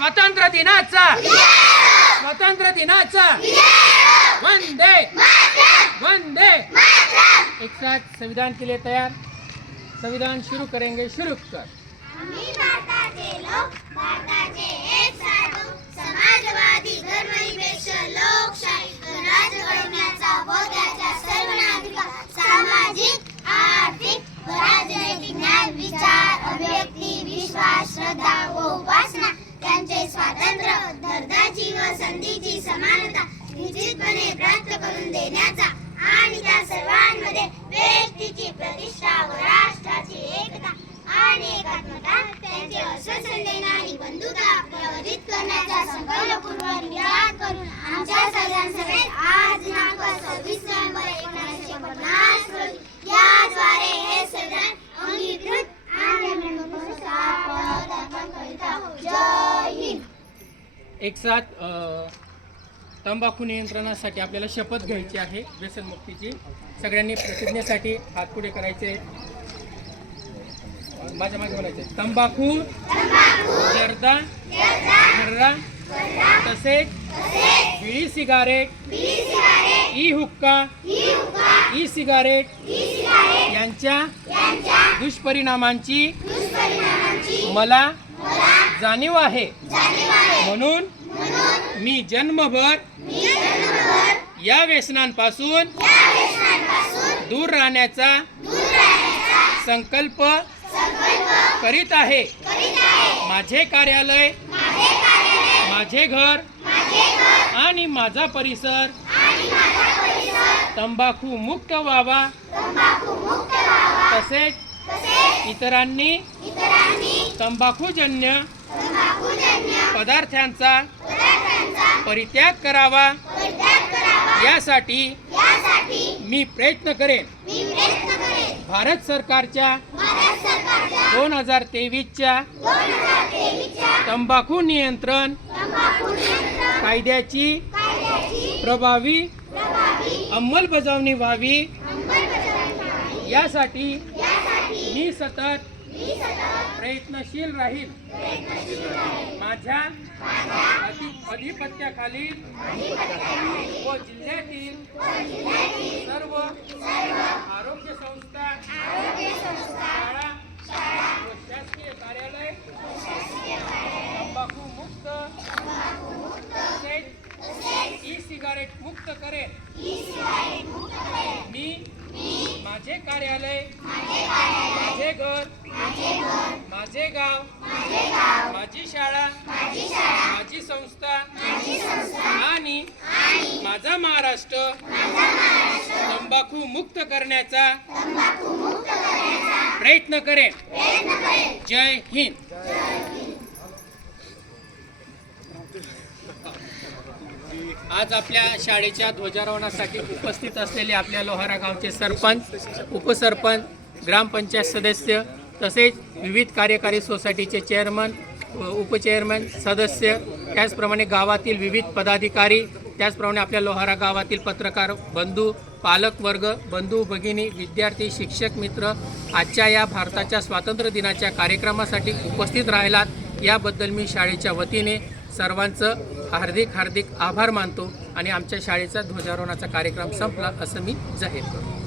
स्वातंत्र्य दिनाचा. स्वातंत्र्य दिनाचा. वंदे. वंदे. एक साथ संविधान के लिए तैयार. संविधान शुरू करेंगे. शुरू कर. समाजवादी लोकशाही एक साथ तंबाखू नियंत्रणासाठी आपल्याला शपथ घ्यायची आहे व्यसनमुक्तीची सगळ्यांनी प्रतिज्ञेसाठी हात पुढे करायचे. माझ्या मागे बोलायचे तंबाखू जर्दा खर्रा तसेच बिडी सिगारेट ई हुक्का ई सिगारेट यांच्या दुष्परिणामांची मला जाणीव आहे. म्हणून मी जन्मभर या व्यसनांपासून दूर राहण्याचा संकल्प करीत आहे. माझे कार्यालय माझे घर आणि माझा परिसर तंबाखू मुक्त व्हावा. तसेच इतरांनी तंबाखूजन्य पदार्थांचा परित्याग करावा. यासाठी मी प्रयत्न करेन. भारत सरकारच्या दोन हजार तेवीसच्या तंबाखू नियंत्रण कायद्याची प्रभावी अंमलबजावणी व्हावी. यासाठी मी सतत प्रयत्नशील राहील. माझ्या अधिपत्याखाली व जिल्ह्यातील सर्व आरोग्य संस्था शाळा व शासकीय कार्यालय तंबाखू मुक्त तसेच ई सिगारेट मुक्त करेन मी माझे कार्यालय माझे घर माझे गाव माझी शाळा माझी संस्था आणि माझा महाराष्ट्र तंबाखू मुक्त करण्याचा प्रयत्न करेन. जय हिंद. आज आपल्या शाळेच्या ध्वजारोहणासाठी उपस्थित असलेले आपल्या लोहारा गावचे सरपंच उपसरपंच ग्रामपंचायत सदस्य तसेच विविध कार्यकारी सोसायटीचे चेअरमन उपचेअरमन सदस्य त्याचप्रमाणे गावातील विविध पदाधिकारी त्याचप्रमाणे आपल्या लोहारा गावातील पत्रकार बंधू पालक वर्ग बंधू भगिनी विद्यार्थी शिक्षक मित्र आजच्या या भारताच्या स्वातंत्र्य दिनाच्या कार्यक्रमासाठी उपस्थित राहिलात. याबद्दल मी शाळेच्या वतीने सर्वांचं हार्दिक हार्दिक आभार मानतो आणि आमच्या शाळेचा ध्वजारोहणाचा कार्यक्रम संपला असं मी जाहीर करतो.